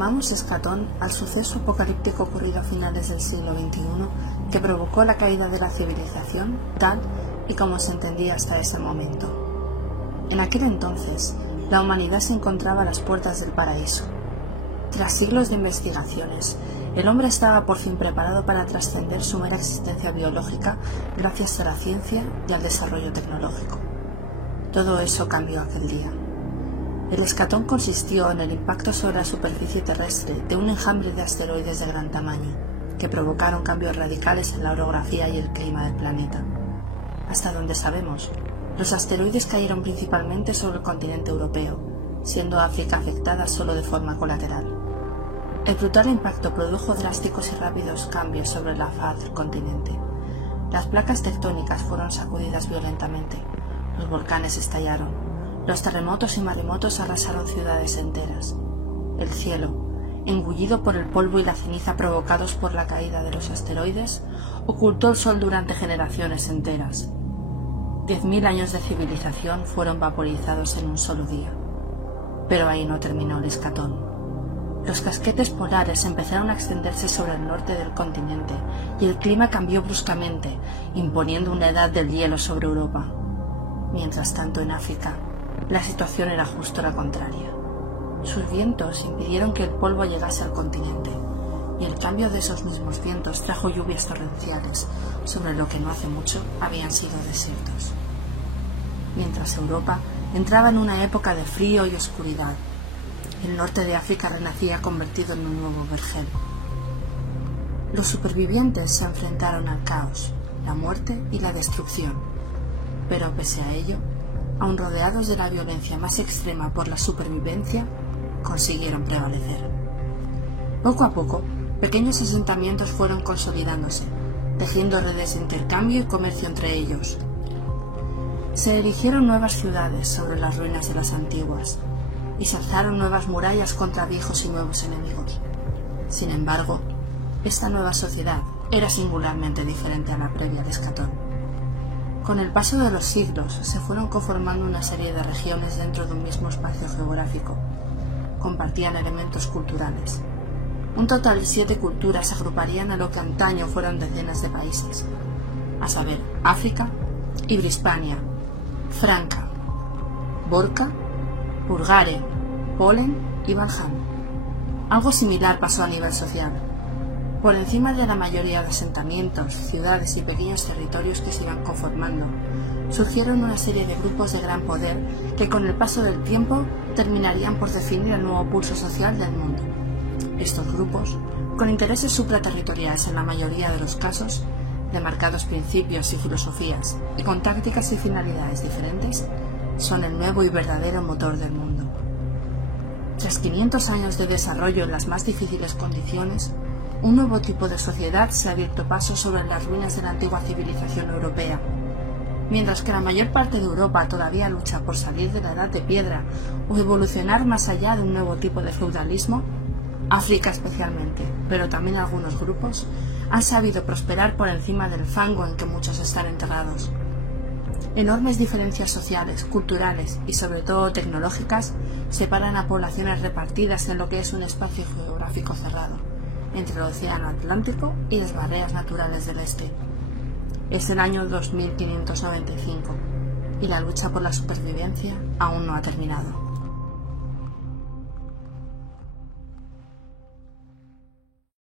Llamamos escatón al suceso apocalíptico ocurrido a finales del siglo XXI que provocó la caída de la civilización tal y como se entendía hasta ese momento. En aquel entonces, la humanidad se encontraba a las puertas del paraíso. Tras siglos de investigaciones, el hombre estaba por fin preparado para trascender su mera existencia biológica gracias a la ciencia y al desarrollo tecnológico. Todo eso cambió aquel día. El escatón consistió en el impacto sobre la superficie terrestre de un enjambre de asteroides de gran tamaño, que provocaron cambios radicales en la orografía y el clima del planeta. Hasta donde sabemos, los asteroides cayeron principalmente sobre el continente europeo, siendo África afectada solo de forma colateral. El brutal impacto produjo drásticos y rápidos cambios sobre la faz del continente. Las placas tectónicas fueron sacudidas violentamente, los volcanes estallaron, los terremotos y maremotos arrasaron ciudades enteras. El cielo, engullido por el polvo y la ceniza provocados por la caída de los asteroides, ocultó el sol durante generaciones enteras. 10.000 años de civilización fueron vaporizados en un solo día. Pero ahí no terminó el escatón. Los casquetes polares empezaron a extenderse sobre el norte del continente y el clima cambió bruscamente, imponiendo una edad del hielo sobre Europa. Mientras tanto, en África, la situación era justo la contraria. Sus vientos impidieron que el polvo llegase al continente, y el cambio de esos mismos vientos trajo lluvias torrenciales sobre lo que no hace mucho habían sido desiertos. Mientras Europa entraba en una época de frío y oscuridad, el norte de África renacía convertido en un nuevo vergel. Los supervivientes se enfrentaron al caos, la muerte y la destrucción, pero pese a ello, aun rodeados de la violencia más extrema por la supervivencia, consiguieron prevalecer. Poco a poco, pequeños asentamientos fueron consolidándose, tejiendo redes de intercambio y comercio entre ellos. Se erigieron nuevas ciudades sobre las ruinas de las antiguas, y se alzaron nuevas murallas contra viejos y nuevos enemigos. Sin embargo, esta nueva sociedad era singularmente diferente a la previa al escatón. Con el paso de los siglos se fueron conformando una serie de regiones dentro de un mismo espacio geográfico. Compartían elementos culturales. Un total de 7 culturas se agruparían a lo que antaño fueron decenas de países, a saber, África, Ibero-Hispania, Franca, Borca, Bulgaria, Polen y Baljan. Algo similar pasó a nivel social. Por encima de la mayoría de asentamientos, ciudades y pequeños territorios que se iban conformando, surgieron una serie de grupos de gran poder que con el paso del tiempo terminarían por definir el nuevo pulso social del mundo. Estos grupos, con intereses supraterritoriales en la mayoría de los casos, de marcados principios y filosofías, y con tácticas y finalidades diferentes, son el nuevo y verdadero motor del mundo. Tras 500 años de desarrollo en las más difíciles condiciones, un nuevo tipo de sociedad se ha abierto paso sobre las ruinas de la antigua civilización europea. Mientras que la mayor parte de Europa todavía lucha por salir de la edad de piedra o evolucionar más allá de un nuevo tipo de feudalismo, África especialmente, pero también algunos grupos, han sabido prosperar por encima del fango en que muchos están enterrados. Enormes diferencias sociales, culturales y sobre todo tecnológicas separan a poblaciones repartidas en lo que es un espacio geográfico cerrado, entre el océano Atlántico y las barreras naturales del este. Es el año 2595 y la lucha por la supervivencia aún no ha terminado.